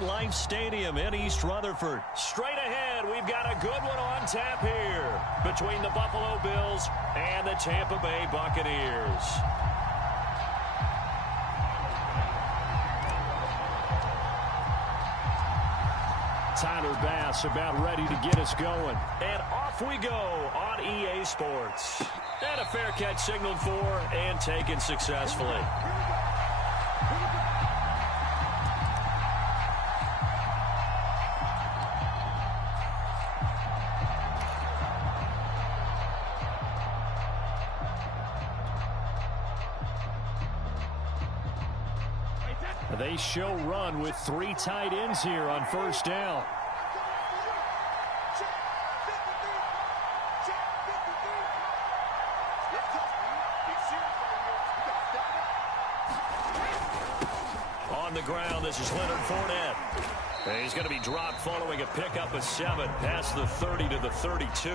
MetLife Stadium in East Rutherford. Straight ahead, we've got a good one on tap here between the Buffalo Bills and the Tampa Bay Buccaneers. Tyler Bass about ready to get us going. And off we go on EA Sports. And a fair catch signaled for and taken successfully. They show run with 3 tight ends here on first down. On the ground, this is Leonard Fournette. And he's going to be dropped following a pickup of 7 past the 30 to the 32.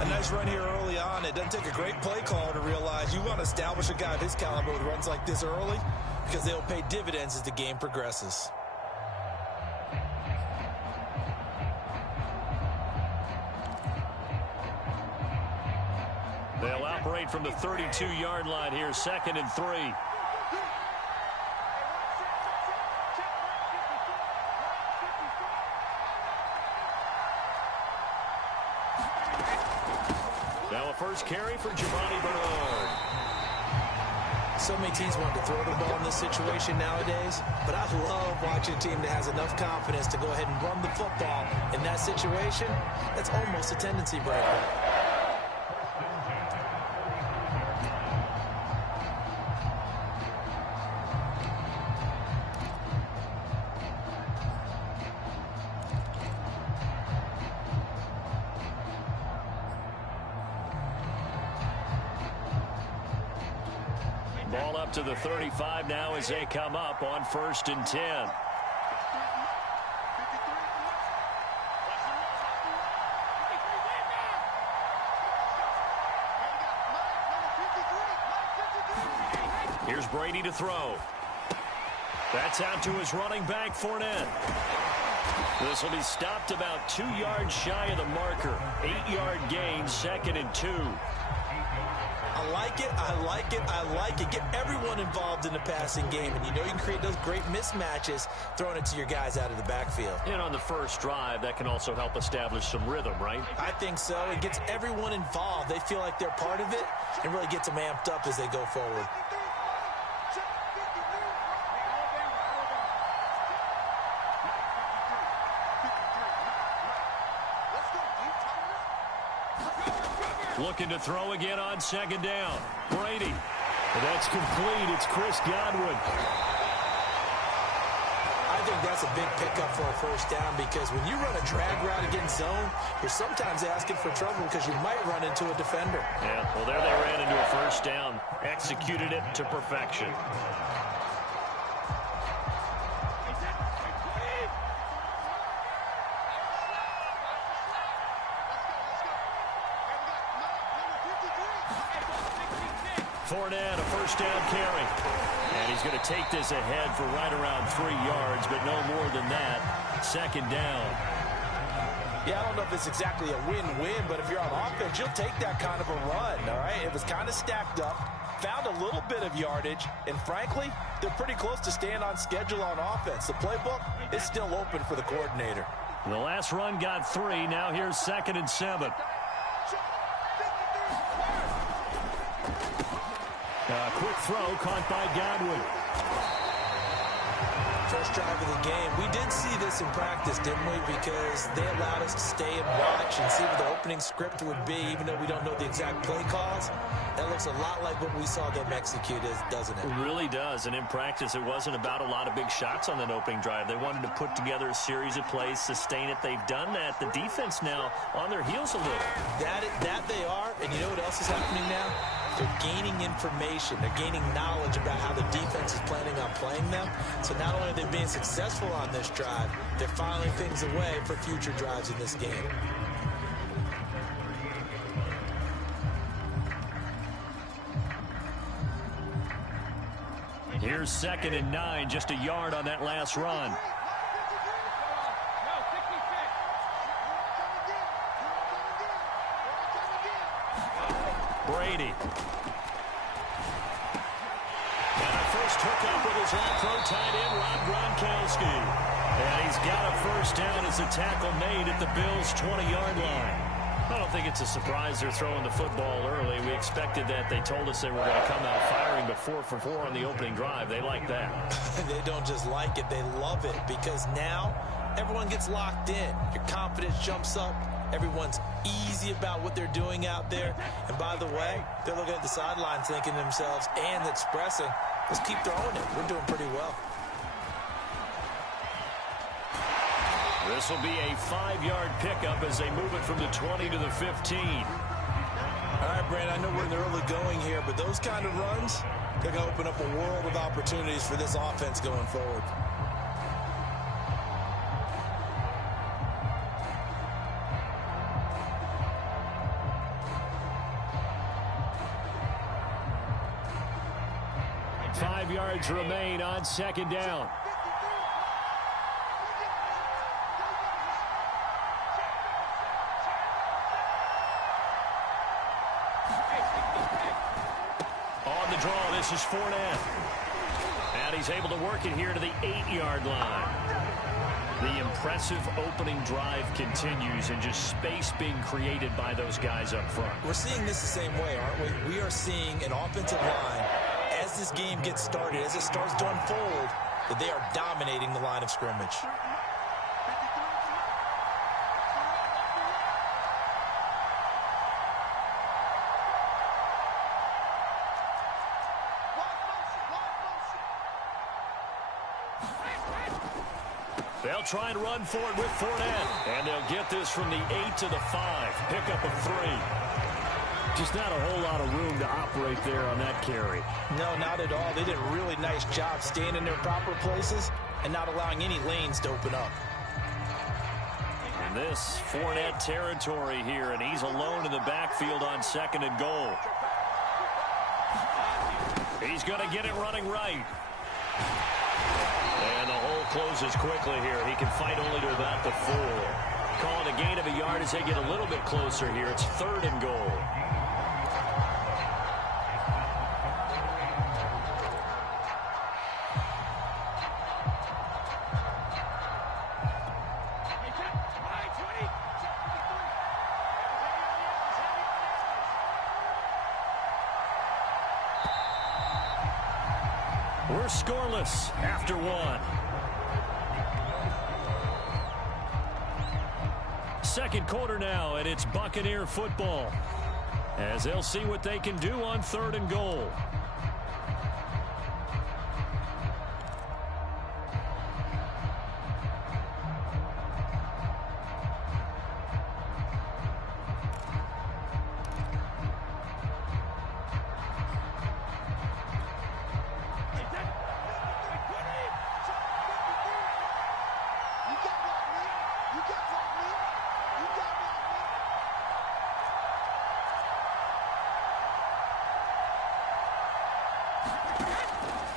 A nice run here early on. It doesn't take a great play caller to realize you want to establish a guy of his caliber with runs like this early, because they'll pay dividends as the game progresses. They'll operate from the 32-yard line here, 2nd and 3. Now a first carry for Giovanni Bernard. So many teams want to throw the ball in this situation nowadays, but I love watching a team that has enough confidence to go ahead and run the football in that situation. That's almost a tendency breaker. Ball up to the 35 now as they come up on 1st and 10. Here's Brady to throw. That's out to his running back, Fournette. This will be stopped about 2 yards shy of the marker. 8-yard gain, 2nd and 2. I like it, I like it, I like it. Get everyone involved in the passing game, and you know you can create those great mismatches throwing it to your guys out of the backfield. And on the first drive, that can also help establish some rhythm, right? I think so. It gets everyone involved. They feel like they're part of it and really gets them amped up as they go forward. Looking to throw again on 2nd down. Brady. That's complete. It's Chris Godwin. I think that's a big pickup for a first down, because when you run a drag route against zone, you're sometimes asking for trouble because you might run into a defender. Yeah, well, there they ran into a first down. Executed it to perfection. Fournette, a first down carry. And he's going to take this ahead for right around 3 yards, but no more than that. 2nd down. Yeah, I don't know if it's exactly a win-win, but if you're on offense, you'll take that kind of a run, all right? It was kind of stacked up, found a little bit of yardage, and frankly, they're pretty close to staying on schedule on offense. The playbook is still open for the coordinator. The last run got 3. Now here's 2nd and 7. Quick throw caught by Godwin. First drive of the game. We did see this in practice, didn't we? Because they allowed us to stay and watch and see what the opening script would be, even though we don't know the exact play calls. That looks a lot like what we saw them execute, doesn't it? It really does. And in practice, it wasn't about a lot of big shots on that opening drive. They wanted to put together a series of plays, sustain it. They've done that. The defense now on their heels a little. That they are. And you know what else is happening now? They're gaining information. They're gaining knowledge about how the defense is planning on playing them. So not only are they being successful on this drive, they're filing things away for future drives in this game. Here's 2nd and 9, just a yard on that last run. Brady. And a first hookup with his all-pro tight end, Rob Gronkowski. And he's got a first down as a tackle made at the Bills' 20-yard line. I don't think it's a surprise they're throwing the football early. We expected that. They told us they were going to come out firing, but 4 for 4 on the opening drive. They like that. They don't just like it, they love it, because now everyone gets locked in. Your confidence jumps up. Everyone's easy about what they're doing out there. And by the way, they're looking at the sidelines thinking to themselves and expressing, let's keep throwing it. We're doing pretty well. This will be a 5-yard pickup as they move it from the 20 to the 15. All right, Brandon, I know we're in the early going here, but those kind of runs, they're going to open up a world of opportunities for this offense going forward. Five yards remain on 2nd down. On the draw, this is Fournette. And he's able to work it here to the 8-yard line. The impressive opening drive continues, and just space being created by those guys up front. We're seeing this the same way, aren't we? We are seeing an offensive line, as this game gets started, as it starts to unfold, that they are dominating the line of scrimmage. They'll try and run for it with Fournette. And they'll get this from the 8 to the 5. Pickup of 3. Just not a whole lot of room to operate there on that carry. No, not at all. They did a really nice job staying in their proper places and not allowing any lanes to open up. And this Fournette territory here, and he's alone in the backfield on 2nd and goal. He's going to get it running right. And the hole closes quickly here. He can fight only to about the 4. Calling a gain of a yard as they get a little bit closer here. It's 3rd and goal. We're scoreless after 1. Second quarter now, and it's Buccaneer football, as they'll see what they can do on 3rd and goal.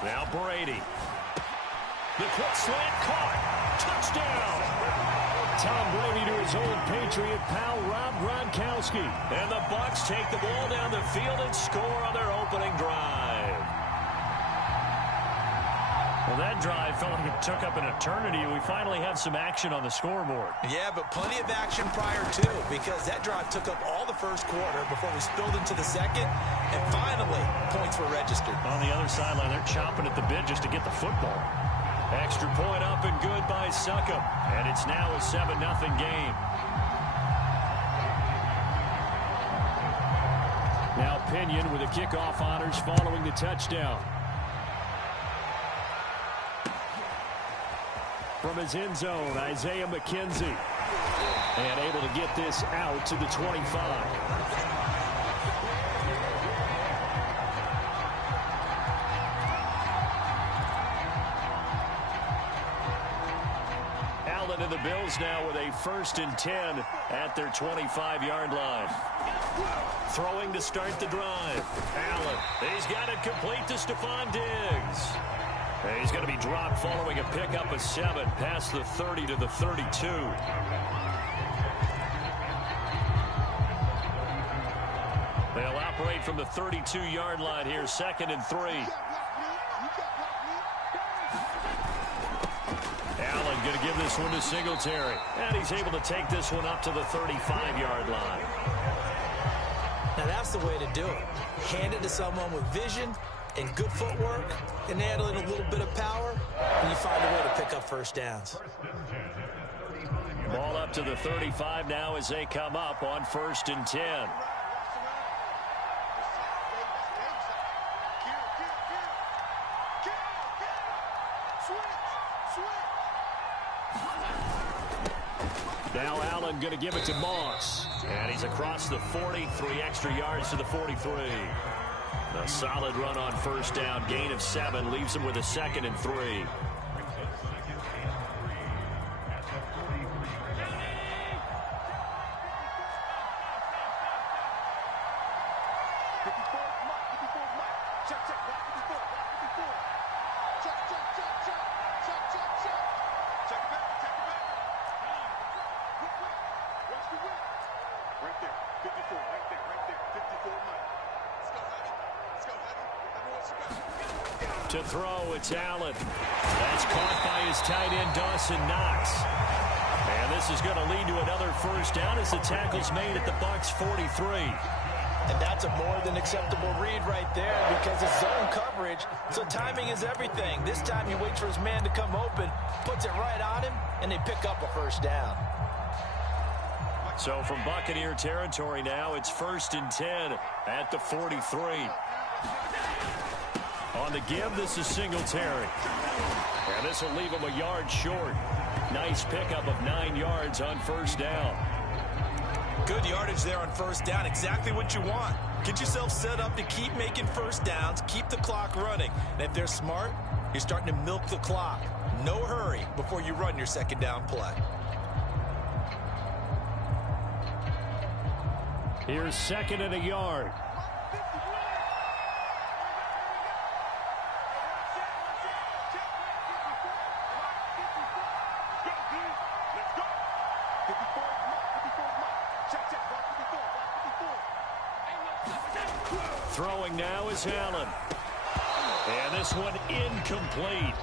Now Brady. The quick slant caught. Touchdown. Tom Brady to his old Patriot pal Rob Gronkowski. And the Bucs take the ball down the field and score on their opening drive. Well, that drive felt like it took up an eternity. We finally have some action on the scoreboard. Yeah, but plenty of action prior to, because that drive took up all the first quarter before we spilled into the second, and finally, points were registered. On the other sideline, they're chomping at the bit just to get the football. Extra point up and good by Succop, and it's now a 7-0 game. Now Pinion with the kickoff honors following the touchdown. From his end zone, Isaiah McKenzie. And able to get this out to the 25. Allen and the Bills now with a 1st and 10 at their 25-yard line. Throwing to start the drive. Allen, he's got it complete to Stephon Diggs. And he's going to be dropped following a pickup of 7 past the 30 to the 32. They'll operate from the 32-yard line here, 2nd and 3. Allen going to give this one to Singletary. And he's able to take this one up to the 35-yard line. Now that's the way to do it. Hand it to someone with vision and good footwork and add in a little bit of power, and you find a way to pick up first downs. Ball up to the 35 now as they come up on 1st and 10. Now Allen going to give it to Moss. And he's across the 40, 3 extra yards to the 43. A solid run on 1st down, gain of 7, leaves him with a 2nd and 3. To throw, it's Allen. That's caught by his tight end, Dawson Knox. And this is going to lead to another 1st down as the tackle's made at the Bucs 43. And that's a more than acceptable read right there because it's zone coverage, so timing is everything. This time he waits for his man to come open, puts it right on him, and they pick up a 1st down. So from Buccaneer territory now, it's 1st and 10 at the 43. On the give, this is Singletary. And this will leave him a yard short. Nice pickup of 9 yards on 1st down. Good yardage there on 1st down. Exactly what you want. Get yourself set up to keep making 1st downs, keep the clock running. And if they're smart, you're starting to milk the clock. No hurry before you run your 2nd down play. Here's 2nd and a yard. Throwing now is Allen. And this one incomplete.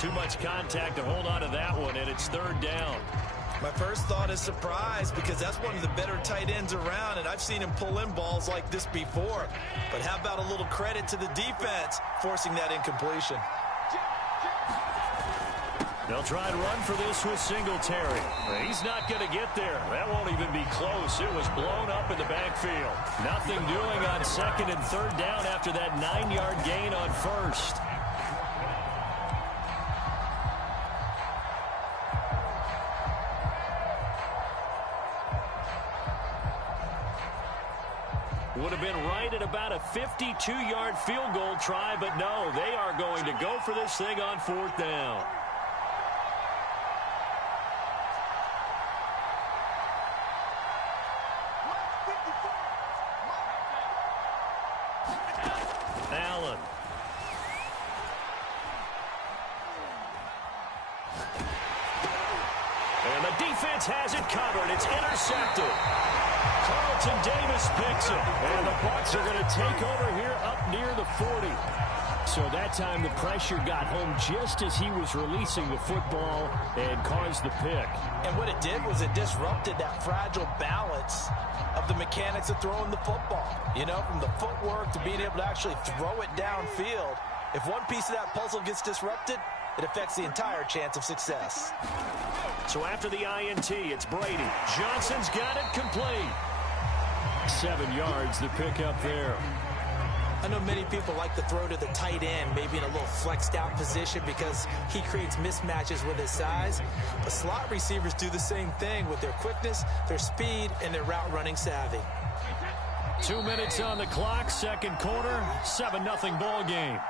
Too much contact to hold on to that one, and it's 3rd down. My first thought is surprise because that's one of the better tight ends around, and I've seen him pull in balls like this before. But how about a little credit to the defense forcing that incompletion? They'll try to run for this with Singletary. He's not going to get there. That won't even be close. It was blown up in the backfield. Nothing doing on 2nd and 3rd down after that 9-yard gain on 1st. Would have been right at about a 52-yard field goal try, but no, they are going to go for this thing on 4th down. Allen. And the defense has it covered. It's intercepted. Carlton Davis picks it. And the Bucs are going to take over here up near the 40. So that time the pressure got home just as he was releasing the football and caused the pick. And what it did was it disrupted that fragile balance of the mechanics of throwing the football. You know, from the footwork to being able to actually throw it downfield. If one piece of that puzzle gets disrupted, it affects the entire chance of success. So after the INT, it's Brady. Johnson's got it complete. 7 yards, the pick up there. I know many people like to throw to the tight end, maybe in a little flexed out position because he creates mismatches with his size. But slot receivers do the same thing with their quickness, their speed, and their route running savvy. 2 minutes on the clock, 2nd quarter, 7-0 ball game.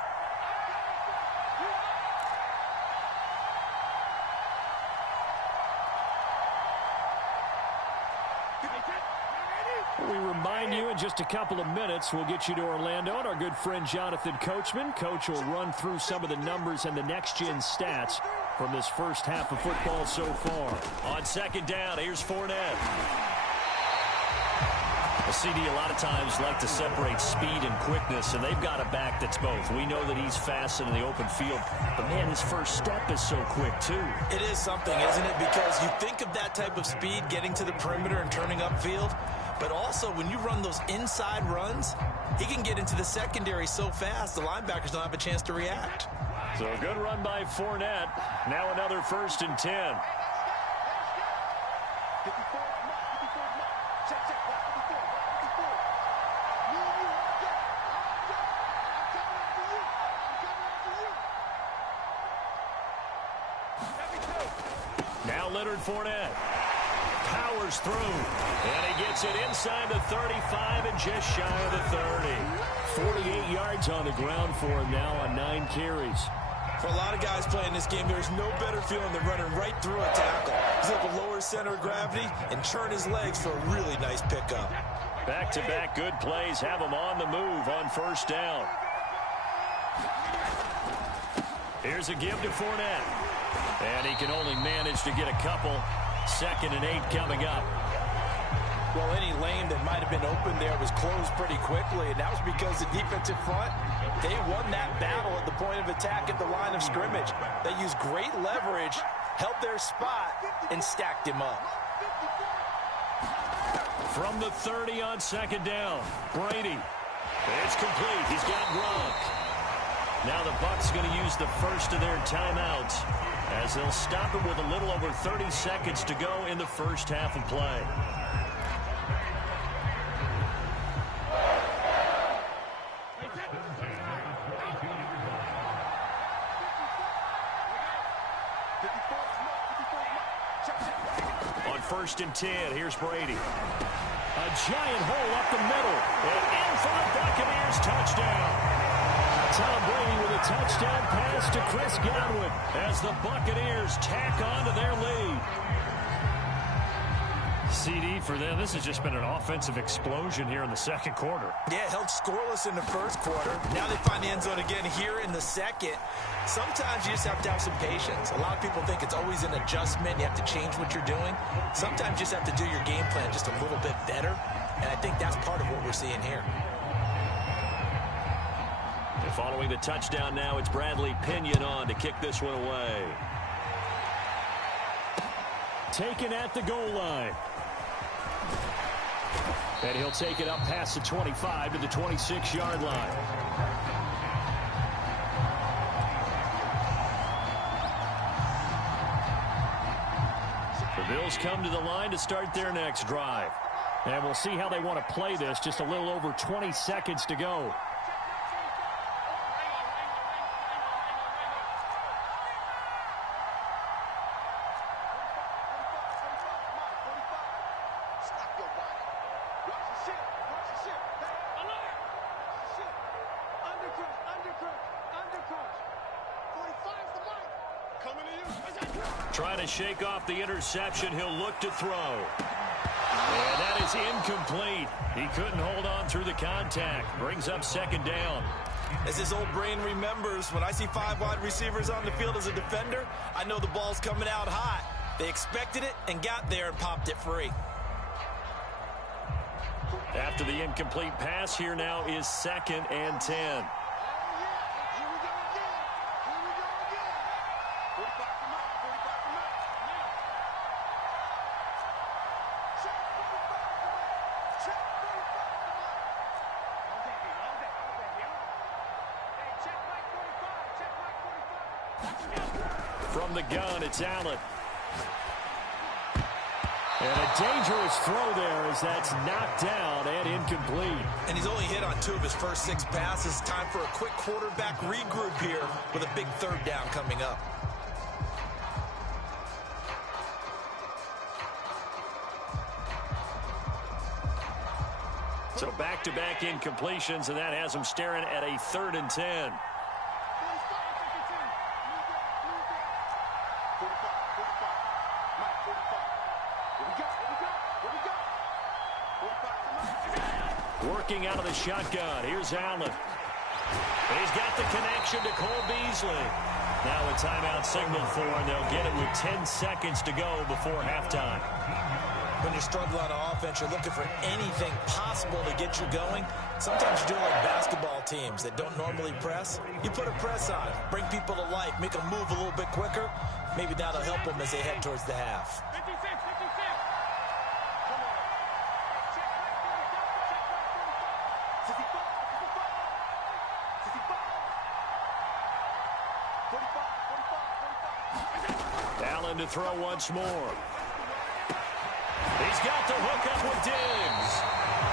We remind you in just a couple of minutes, we'll get you to Orlando, and our good friend Jonathan Coachman. Coach will run through some of the numbers and the next-gen stats from this first half of football so far. On second down, here's Fournette. The CD a lot of times like to separate speed and quickness, and they've got a back that's both. We know that he's fast in the open field, but, man, his first step is so quick, too. It is something, isn't it? Because you think of that type of speed getting to the perimeter and turning upfield, but also when you run those inside runs, he can get into the secondary so fast the linebackers don't have a chance to react. So a good run by Fournette. Now another 1st and 10. Now Leonard Fournette powers through, and he gets it inside the 35 and just shy of the 30. 48 yards on the ground for him now on 9 carries. For a lot of guys playing this game, there's no better feeling than running right through a tackle. He's able to lower center of gravity and turn his legs for a really nice pickup. Back-to-back good plays have him on the move on 1st down. Here's a give to Fournette. And he can only manage to get a couple. 2nd and 8 coming up. Well, any lane that might have been open there was closed pretty quickly, and that was because the defensive front, they won that battle at the point of attack at the line of scrimmage. They used great leverage, held their spot, and stacked him up. From the 30 on 2nd down, Brady. It's complete. He's got Gronk. Now the Bucs going to use the first of their timeouts as they'll stop it with a little over 30 seconds to go in the first half of play. On 1st and 10, here's Brady. A giant hole up the middle. And in for the Buccaneers touchdown. Tom Brady with a touchdown pass to Chris Godwin as the Buccaneers tack on to their lead. CD for them. This has just been an offensive explosion here in the 2nd quarter. Yeah, held scoreless in the 1st quarter. Now they find the end zone again here in the 2nd. Sometimes you just have to have some patience. A lot of people think it's always an adjustment. You have to change what you're doing. Sometimes you just have to do your game plan just a little bit better. And I think that's part of what we're seeing here. And following the touchdown now, it's Bradley Pinion on to kick this one away. Taken at the goal line. And he'll take it up past the 25 to the 26-yard line. The Bills come to the line to start their next drive. And we'll see how they want to play this. Just a little over 20 seconds to go. Trying to shake off the interception. He'll look to throw. And that is incomplete. He couldn't hold on through the contact. Brings up 2nd down. As his old brain remembers, when I see 5 wide receivers on the field as a defender, I know the ball's coming out hot. They expected it and got there and popped it free. After the incomplete pass, here now is 2nd and 10. From the gun, it's Allen. And a dangerous throw there as that's knocked down and incomplete. And he's only hit on 2 of his first 6 passes. Time for a quick quarterback regroup here with a big 3rd down coming up. So back-to-back incompletions, and that has him staring at a 3rd and 10. Working out of the shotgun. Here's Allen. He's got the connection to Cole Beasley. Now a timeout signal for, and they'll get it with 10 seconds to go before halftime. When you're struggling on offense, you're looking for anything possible to get you going. Sometimes you do it like basketball teams that don't normally press. You put a press on, bring people to life, make them move a little bit quicker. Maybe that'll help them as they head towards the half. 56. Allen to throw once more. He's got the hook up with Diggs.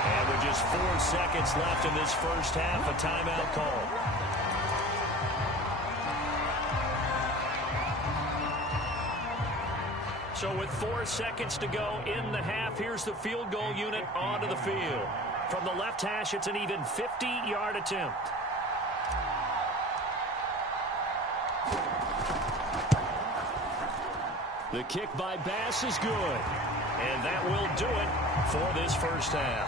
And with just 4 seconds left in this first half, a timeout call. So with 4 seconds to go in the half, here's the field goal unit onto the field. From the left hash, it's an even 50-yard attempt. The kick by Bass is good. And that will do it for this first half.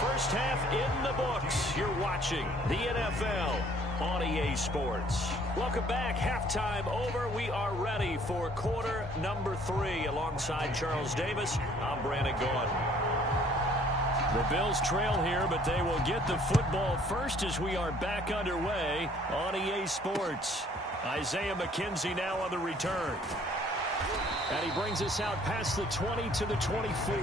First half in the books. You're watching the NFL on EA Sports. Welcome back. Halftime over. We are ready for quarter number 3. Alongside Charles Davis, I'm Brandon Gaudin. The Bills trail here, but they will get the football first as we are back underway on EA Sports. Isaiah McKenzie now on the return. And he brings us out past the 20 to the 24.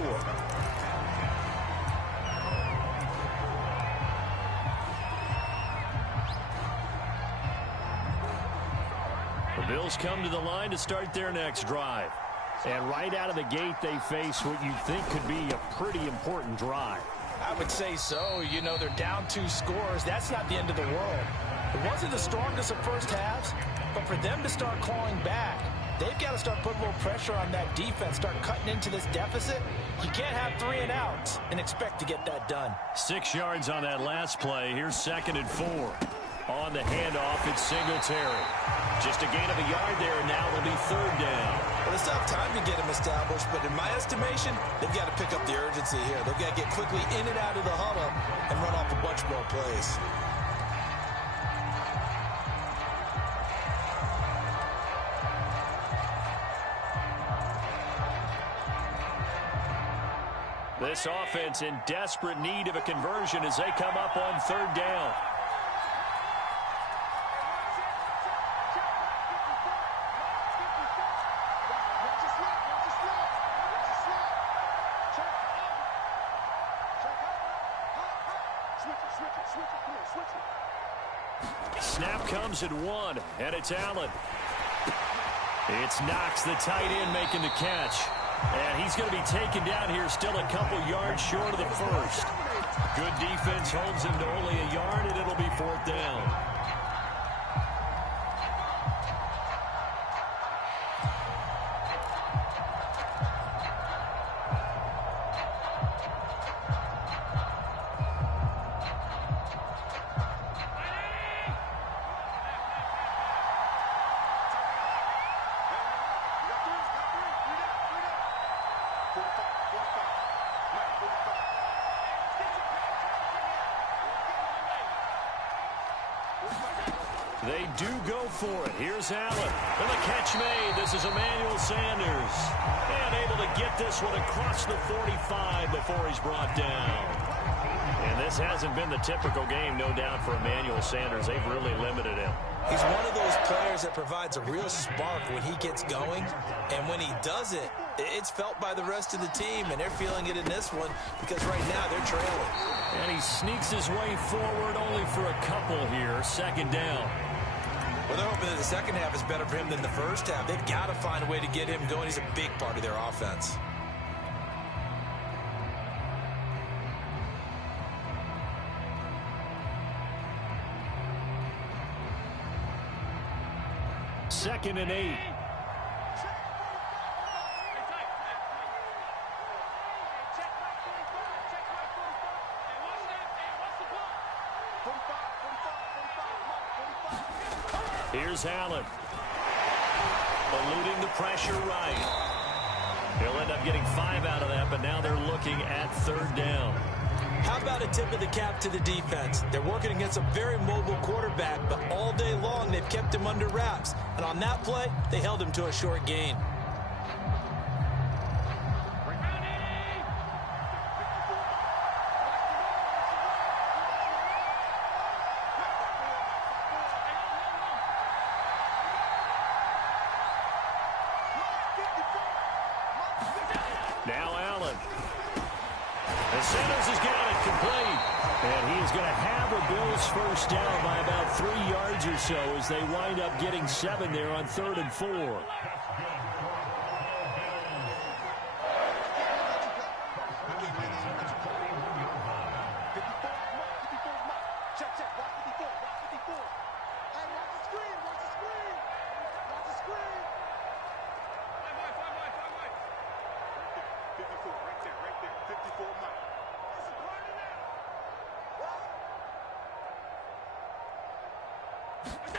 The Bills come to the line to start their next drive. And right out of the gate, they face what you think could be a pretty important drive. I would say so. You know, they're down 2 scores. That's not the end of the world. It wasn't the strongest of first halves, but for them to start clawing back, they've got to start putting a little pressure on that defense, start cutting into this deficit. You can't have 3 and outs and expect to get that done. 6 yards on that last play. Here's 2nd and 4. On the handoff, it's Singletary. Just a gain of a yard there, and now it'll be 3rd down. Well, it's tough time to get them established, but in my estimation, they've got to pick up the urgency here. They've got to get quickly in and out of the huddle and run off a bunch more plays. This offense in desperate need of a conversion as they come up on 3rd down. Snap comes at 1, and it's Allen. It's Knox, the tight end, making the catch. And he's going to be taken down here, still a couple yards short of the first. Good defense holds him to only a yard, and it'll be 4th down. They do go for it. Here's Allen. And the catch made. This is Emmanuel Sanders. And able to get this one across the 45 before he's brought down. And this hasn't been the typical game, no doubt, for Emmanuel Sanders. They've really limited him. He's one of those players that provides a real spark when he gets going. And when he does it, it's felt by the rest of the team, and they're feeling it in this one because right now they're trailing. And he sneaks his way forward only for a couple here. 2nd down. Well, they're hoping that the second half is better for him than the first half. They've got to find a way to get him going. He's a big part of their offense. Second and 8. Here's Allen. Eluding the pressure right. He'll end up getting 5 out of that, but now they're looking at 3rd down. How about a tip of the cap to the defense? They're working against a very mobile quarterback, but all day long they've kept him under wraps. And on that play, they held him to a short gain. Now Allen. The Centers has got it complete. And he is going to have a Bills first down by about 3 yards or so as they wind up getting 7 there on 3rd and 4.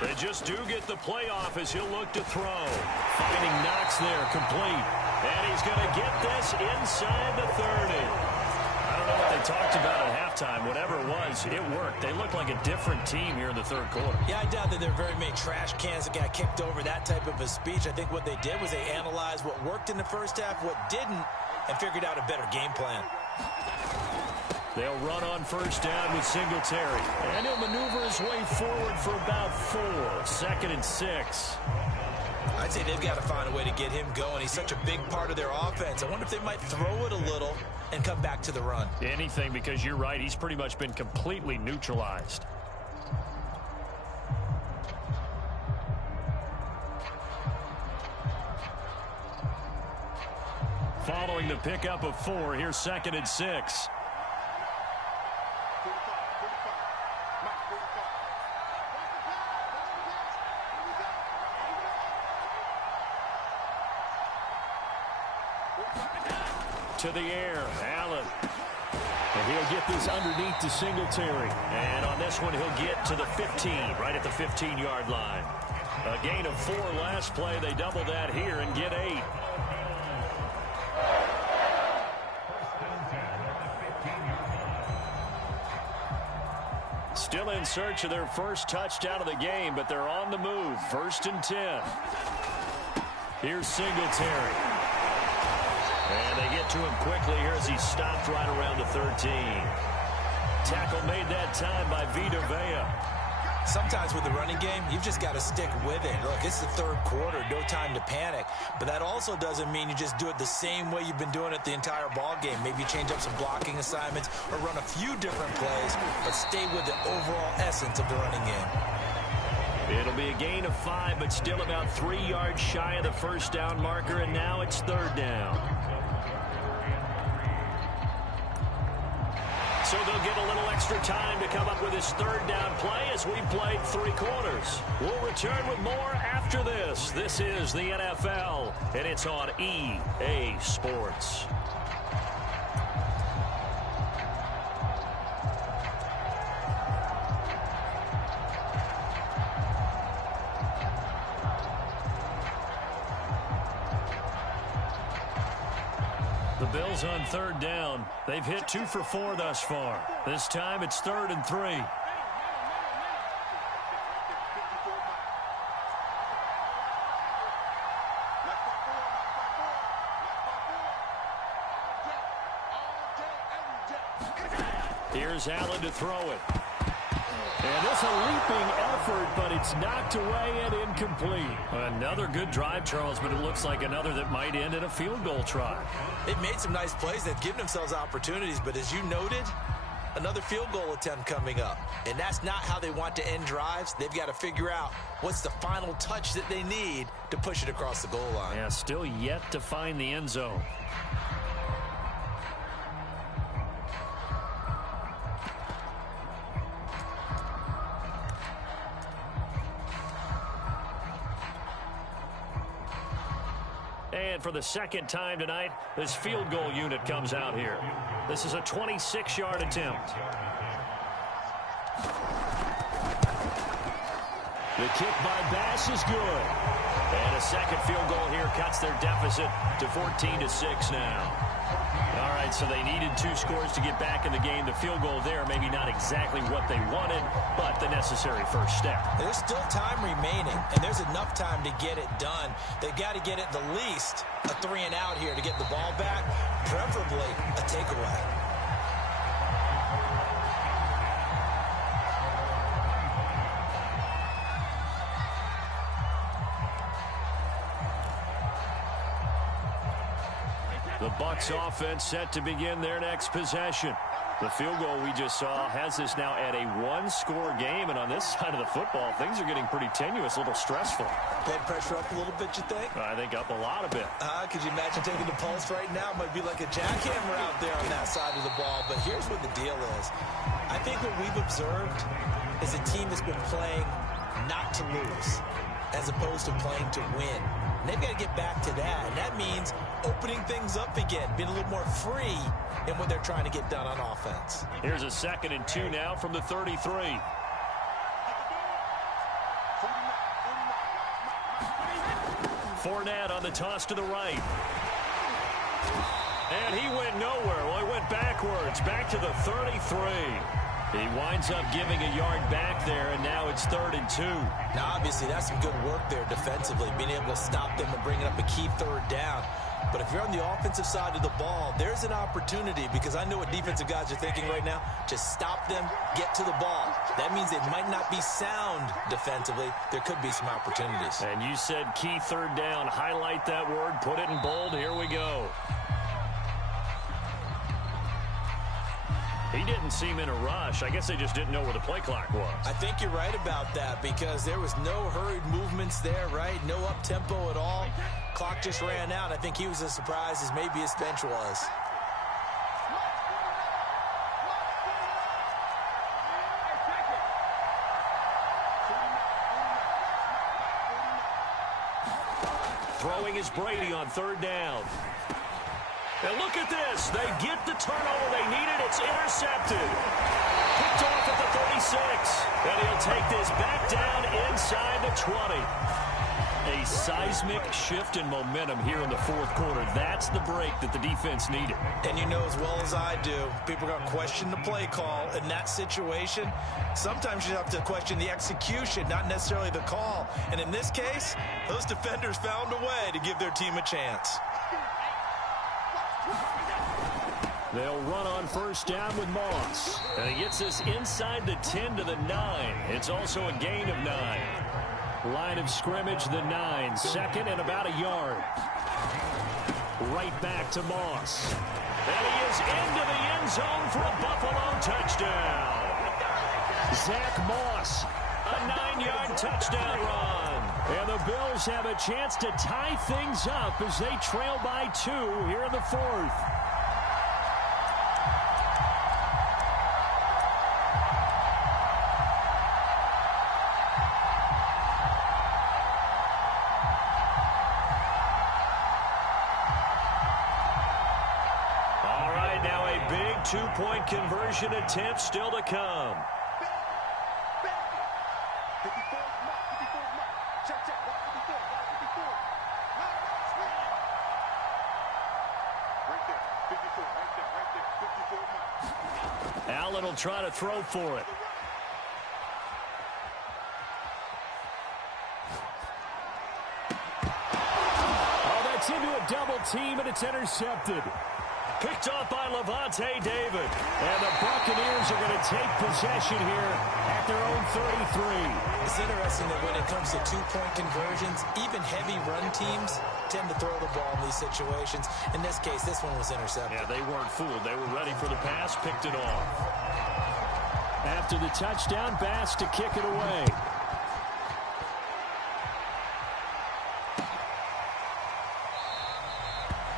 They just do get the playoff as he'll look to throw. Finding Knox there, complete. And he's going to get this inside the 30. I don't know what they talked about at halftime. Whatever it was, it worked. They look like a different team here in the 3rd quarter. Yeah, I doubt that there are very many trash cans that got kicked over, that type of a speech. I think what they did was they analyzed what worked in the first half, what didn't, and figured out a better game plan. They'll run on first down with Singletary. And he'll maneuver his way forward for about 4. 2nd and 6. I'd say they've got to find a way to get him going. He's such a big part of their offense. I wonder if they might throw it a little and come back to the run. Anything, because you're right. He's pretty much been completely neutralized. Following the pickup of 4, here's 2nd and 6. To the air, Allen. And he'll get this underneath to Singletary. And on this one, he'll get to the 15, right at the 15-yard line. A gain of 4 last play. They double that here and get 8. Still in search of their first touchdown of the game, but they're on the move. 1st and 10. Here's Singletary. And they get to him quickly here as he stopped right around the 13. Tackle made that time by Vita Vea. Sometimes with the running game, you've just got to stick with it. Look, it's the 3rd quarter, no time to panic. But that also doesn't mean you just do it the same way you've been doing it the entire ball game. Maybe change up some blocking assignments or run a few different plays, but stay with the overall essence of the running game. It'll be a gain of 5, but still about 3 yards shy of the first down marker, and now it's 3rd down. So they'll get a little extra time to come up with his 3rd down play as we played 3 quarters. We'll return with more after this. This is the NFL, and it's on EA Sports. The Bills on 3rd down. They've hit 2 for 4 thus far. This time it's 3rd and 3. Here's Allen to throw it. And this a leaping effort, but it's knocked away and incomplete. Another good drive, Charles, but it looks like another that might end in a field goal try. They've made some nice plays. They've given themselves opportunities, but as you noted, another field goal attempt coming up. And that's not how they want to end drives. They've got to figure out what's the final touch that they need to push it across the goal line. Yeah, still yet to find the end zone. And for the 2nd time tonight, this field goal unit comes out here. This is a 26-yard attempt. The kick by Bass is good. And a second field goal here cuts their deficit to 14-6 now. All right, so they needed 2 scores to get back in the game. The field goal there, maybe not exactly what they wanted, but the necessary first step. There's still time remaining, and there's enough time to get it done. They've got to get it the least a 3-and-out here to get the ball back, preferably a takeaway. The Bucs offense set to begin their next possession. The field goal we just saw has us now at a 1-score game, and on this side of the football, things are getting pretty tenuous, a little stressful. Blood pressure up a little bit, you think? I think up a lot a bit. Could you imagine taking the pulse right now? It might be like a jackhammer out there on that side of the ball, but here's what the deal is. I think what we've observed is a team that's been playing not to lose as opposed to playing to win. And they've got to get back to that, and that means opening things up again, being a little more free in what they're trying to get done on offense. Here's a 2nd and 2 now from the 33. Fournette on the toss to the right. And he went nowhere. Well, he went backwards, back to the 33. He winds up giving a yard back there, and now it's 3rd and 2. Now, obviously, that's some good work there defensively, being able to stop them and bringing up a key 3rd down. But if you're on the offensive side of the ball, there's an opportunity, because I know what defensive guys are thinking right now. Just stop them, get to the ball. That means they might not be sound defensively. There could be some opportunities. And you said key 3rd down. Highlight that word, put it in bold. Here we go. He didn't seem in a rush. I guess they just didn't know where the play clock was. I think you're right about that, because there was no hurried movements there, right? No up-tempo at all. Clock just ran out. I think he was as surprised as maybe his bench was. Throwing is Brady on 3rd down. And look at this. They get the turnover they needed. It's intercepted. Picked off at the 36. And he'll take this back down inside the 20. A seismic shift in momentum here in the 4th quarter. That's the break that the defense needed. And you know as well as I do, people are going to question the play call in that situation. Sometimes you have to question the execution, not necessarily the call. And in this case, those defenders found a way to give their team a chance. They'll run on 1st down with Moss. And he gets this inside the 10 to the 9. It's also a gain of 9. Line of scrimmage, the 9. 2nd and about a yard. Right back to Moss. And he is into the end zone for a Buffalo touchdown. Zach Moss, a 9-yard touchdown run. And the Bills have a chance to tie things up as they trail by 2 here in the 4th. Two-point conversion attempt still to come. Allen will try to throw for it. Oh, that's into a double team, and it's intercepted. Picked off by Levante David. And the Buccaneers are going to take possession here at their own 33. It's interesting that when it comes to two-point conversions, even heavy run teams tend to throw the ball in these situations. In this case, this one was intercepted. Yeah, they weren't fooled. They were ready for the pass, picked it off. After the touchdown, Bass to kick it away.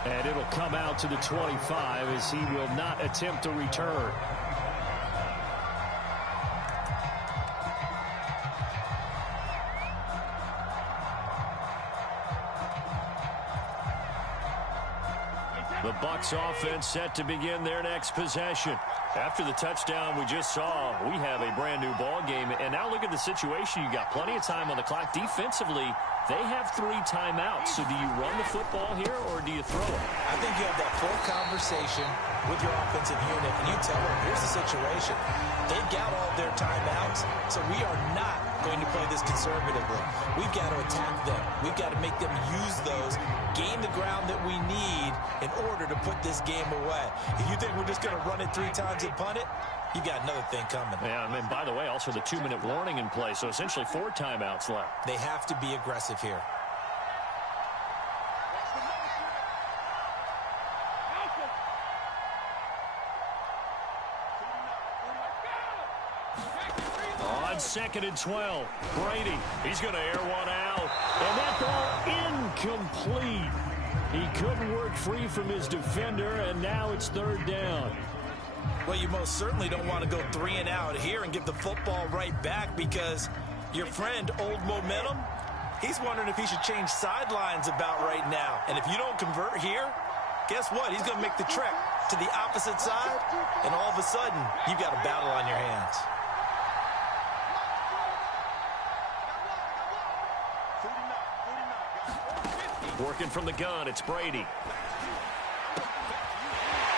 And it'll come out to the 25 as he will not attempt a return. The Bucs offense set to begin their next possession. After the touchdown we just saw, we have a brand new ball game. And now look at the situation. You got plenty of time on the clock. Defensively, they have 3 timeouts. So do you run the football here or do you throw it? I think you have that full conversation with your offensive unit, and you tell them, here's the situation. They've got all their timeouts, so we are not going to play this conservatively. We've got to attack them. We've got to make them use those, gain the ground that we need in order to put this game away. If you think we're just going to run it 3 times and punt it, you got another thing coming. Yeah, and by the way, also the 2-minute warning in play, so essentially 4 timeouts left. They have to be aggressive here. On 2nd and 12, Brady, he's going to air one out. And that ball incomplete. He couldn't work free from his defender, and now it's 3rd down. Well, you most certainly don't want to go 3 and out here and give the football right back, because your friend, Old Momentum, he's wondering if he should change sidelines about right now. And if you don't convert here, guess what? He's going to make the trek to the opposite side, and all of a sudden, you've got a battle on your hands. Working from the gun, it's Brady.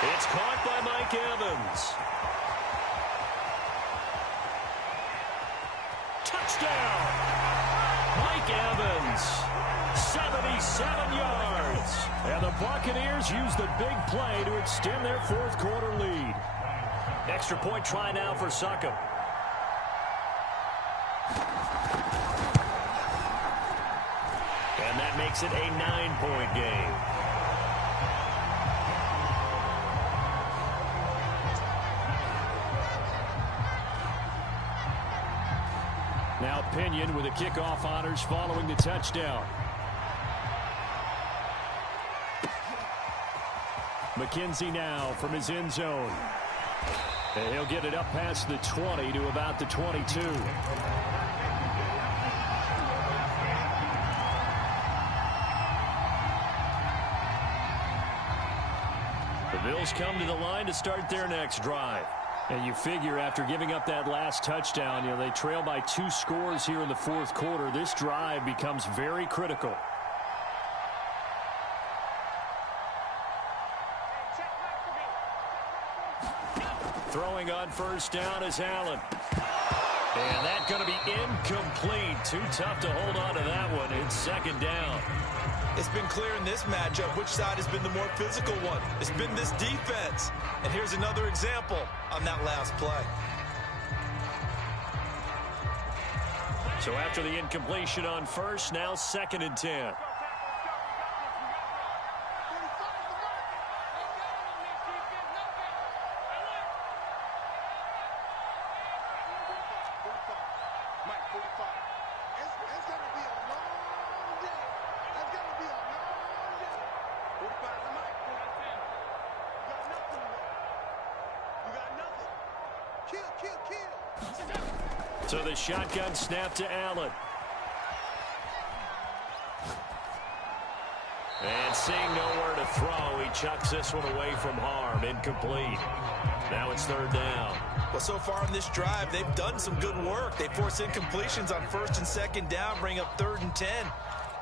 It's caught by Mike Evans. Touchdown! Mike Evans, 77 yards. And the Buccaneers use the big play to extend their 4th quarter lead. Extra point try now for Succop. And that makes it a 9-point game. Now Pinion with the kickoff honors following the touchdown. McKenzie now from his end zone. And he'll get it up past the 20 to about the 22. The Bills come to the line to start their next drive. And you figure after giving up that last touchdown, they trail by 2 scores here in the 4th quarter. This drive becomes very critical. Throwing on 1st down is Allen. And that's going to be incomplete. Too tough to hold on to that one. It's 2nd down. It's been clear in this matchup which side has been the more physical one. It's been this defense. And here's another example on that last play. So after the incompletion on 1st, now 2nd and 10. So the shotgun snap to Allen. And seeing nowhere to throw, he chucks this one away from harm. Incomplete. Now it's 3rd down. Well, so far on this drive, they've done some good work. They force incompletions on 1st and 2nd down, bring up 3rd and 10.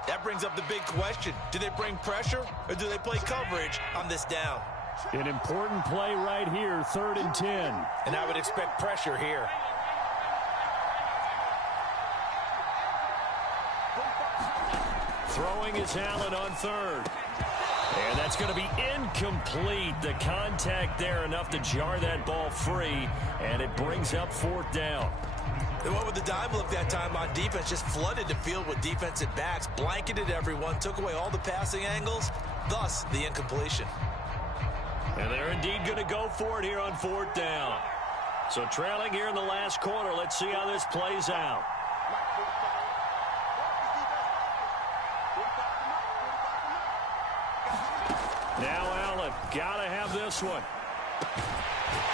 That brings up the big question. Do they bring pressure or do they play coverage on this down? An important play right here, 3rd and 10. And I would expect pressure here. Throwing is Allen on 3rd. And that's going to be incomplete. The contact there enough to jar that ball free. And it brings up 4th down. They went with the dime look that time on defense. Just flooded the field with defensive backs. Blanketed everyone. Took away all the passing angles. Thus, the incompletion. And they're indeed going to go for it here on 4th down. So trailing here in the last quarter. Let's see how this plays out. Now Allen, gotta have this one.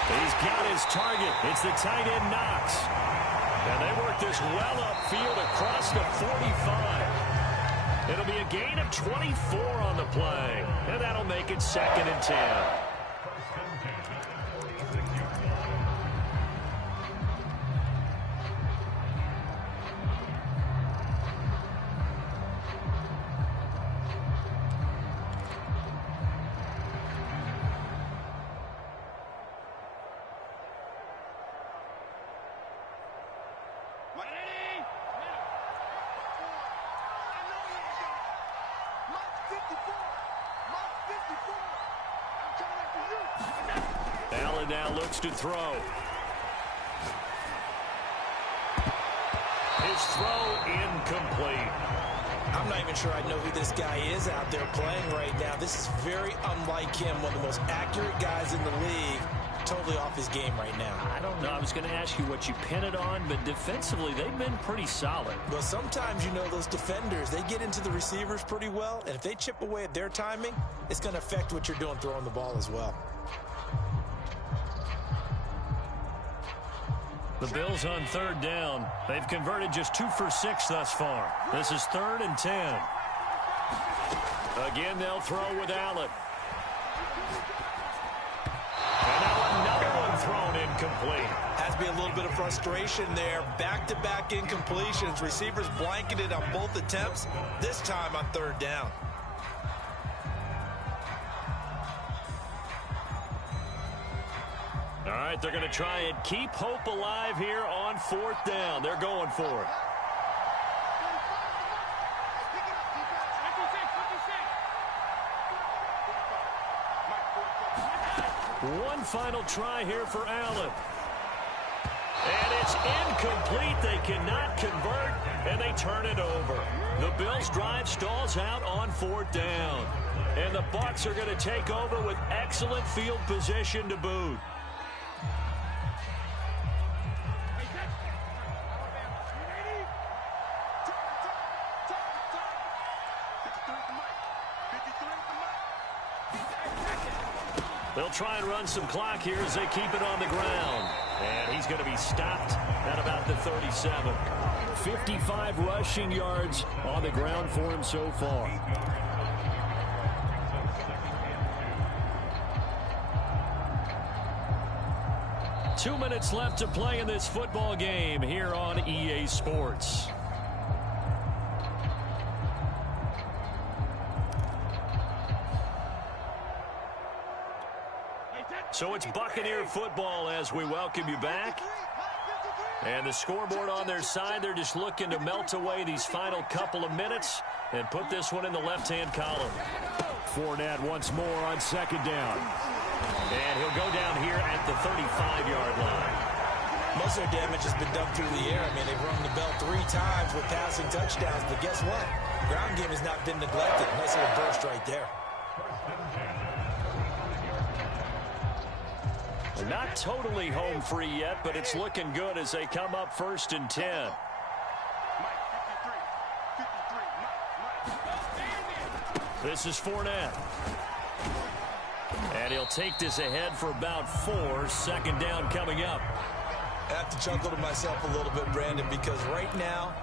He's got his target. It's the tight end Knox. And they work this well upfield across the 45. It'll be a gain of 24 on the play. And that'll make it It's 2nd and 10. Allen now looks to throw. His throw incomplete. I'm not even sure I know who this guy is out there playing right now. This is very unlike him, one of the most accurate guys in the league. Totally off his game right now. I don't know. I was going to ask you what you pin it on, but defensively, they've been pretty solid. Well, sometimes, you know, those defenders, they get into the receivers pretty well, and if they chip away at their timing, it's going to affect what you're doing throwing the ball as well. The Bills on 3rd down. They've converted just 2 for 6 thus far. This is 3rd and 10. Again, they'll throw with Allen. And now another one thrown incomplete. Has to be a little bit of frustration there. Back-to-back incompletions. Receivers blanketed on both attempts, this time on 3rd down. All right, they're going to try and keep hope alive here on 4th down. They're going for it. One final try here for Allen. And it's incomplete. They cannot convert, and they turn it over. The Bills' drive stalls out on 4th down. And the Bucs are going to take over with excellent field position to boot. They'll try and run some clock here as they keep it on the ground. And he's going to be stopped at about the 37. 55 rushing yards on the ground for him so far. Two minutes left to play in this football game here on EA Sports. So it's Buccaneer football as we welcome you back. And the scoreboard on their side, they're just looking to melt away these final couple of minutes and put this one in the left-hand column. Fournette once more on 2nd down. And he'll go down here at the 35-yard line. Most of their damage has been done through the air. I mean, they've rung the bell 3 times with passing touchdowns, but guess what? Ground game has not been neglected. Nice little burst right there. Not totally home free yet, but it's looking good as they come up 1st and 10. This is Fournette. And he'll take this ahead for about 4. 2nd down coming up. I have to chuckle to myself a little bit, Brandon, because right now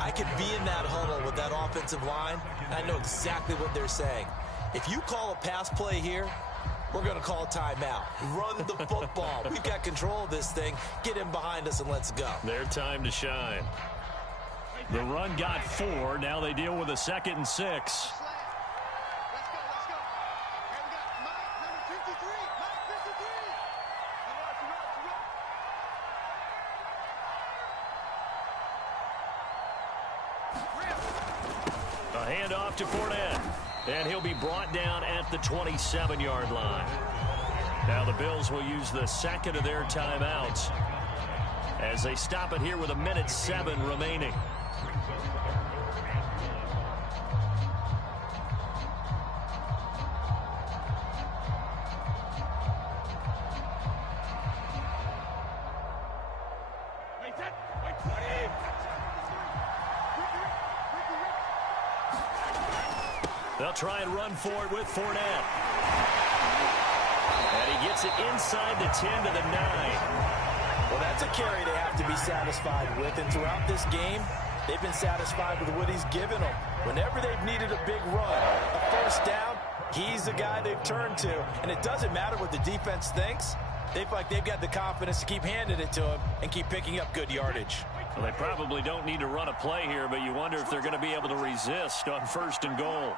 I could be in that huddle with that offensive line. And I know exactly what they're saying. If you call a pass play here, we're going to call a timeout. Run the football. We've got control of this thing. Get in behind us and let's go. Their time to shine. The run got 4. Now they deal with a 2nd and 6. A handoff to Fournette. And he'll be brought down at the 27-yard line. Now the Bills will use the 2nd of their timeouts as they stop it here with 1:07 remaining. They'll try and run for it with Fournette. And he gets it inside the 10 to the 9. Well, that's a carry they have to be satisfied with. And throughout this game, they've been satisfied with what he's given them. Whenever they've needed a big run, a 1st down, He's the guy they've turned to, and it doesn't matter what the defense thinks. They feel like they've got the confidence to keep handing it to him and keep picking up good yardage. Well, they probably don't need to run a play here, but you wonder if they're going to be able to resist on 1st and goal.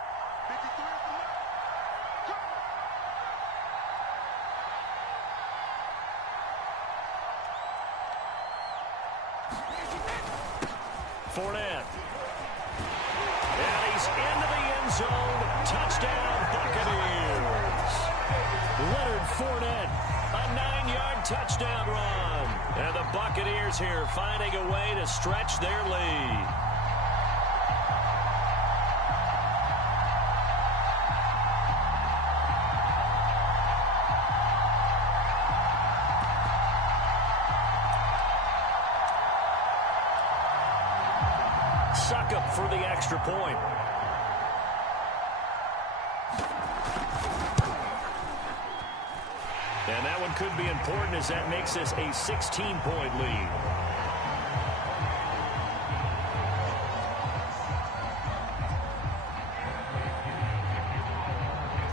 Fournette. And he's into the end zone. Touchdown, Buccaneers. Leonard Fournette, a 9-yard touchdown run. And the Buccaneers here finding a way to stretch their lead. Suck up for the extra point. And that one could be important as that makes this a 16-point lead.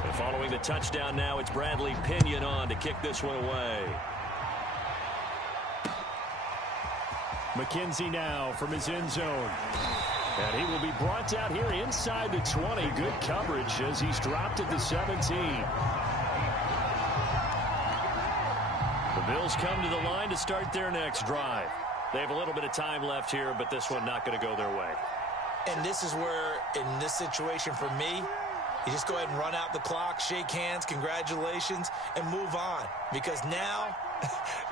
And following the touchdown now, it's Bradley Pinion on to kick this one away. McKenzie now from his end zone. And he will be brought down here inside the 20. Good coverage as he's dropped at the 17. The Bills come to the line to start their next drive. They have a little bit of time left here, but this one not going to go their way. And this is where, in this situation for me, you just go ahead and run out the clock, shake hands, congratulations, and move on. Because now,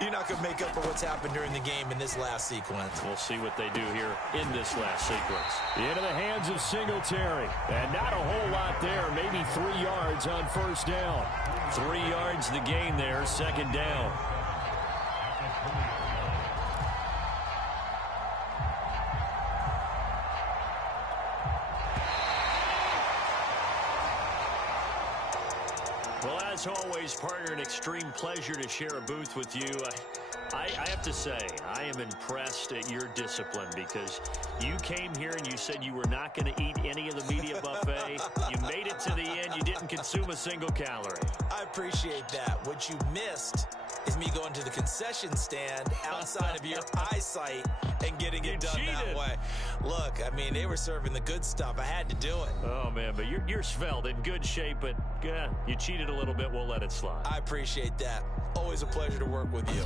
you're not going to make up for what's happened during the game in this last sequence. We'll see what they do here in this last sequence. Into the hands of Singletary. And not a whole lot there. Maybe 3 yards on 1st down. 3 yards the gain there, 2nd down. Well, as always, partner, an extreme pleasure to share a booth with you. I have to say, I am impressed at your discipline because you came here and you said you were not going to eat any of the media buffet. You made it to the end. You didn't consume a single calorie. I appreciate that. What you missed is me going to the concession stand outside of your eyesight and getting it done that way. Look, I mean, they were serving the good stuff. I had to do it. Oh, man, but you're svelte, in good shape, but you cheated a little bit. We'll let it slide. I appreciate that. Always a pleasure to work with you.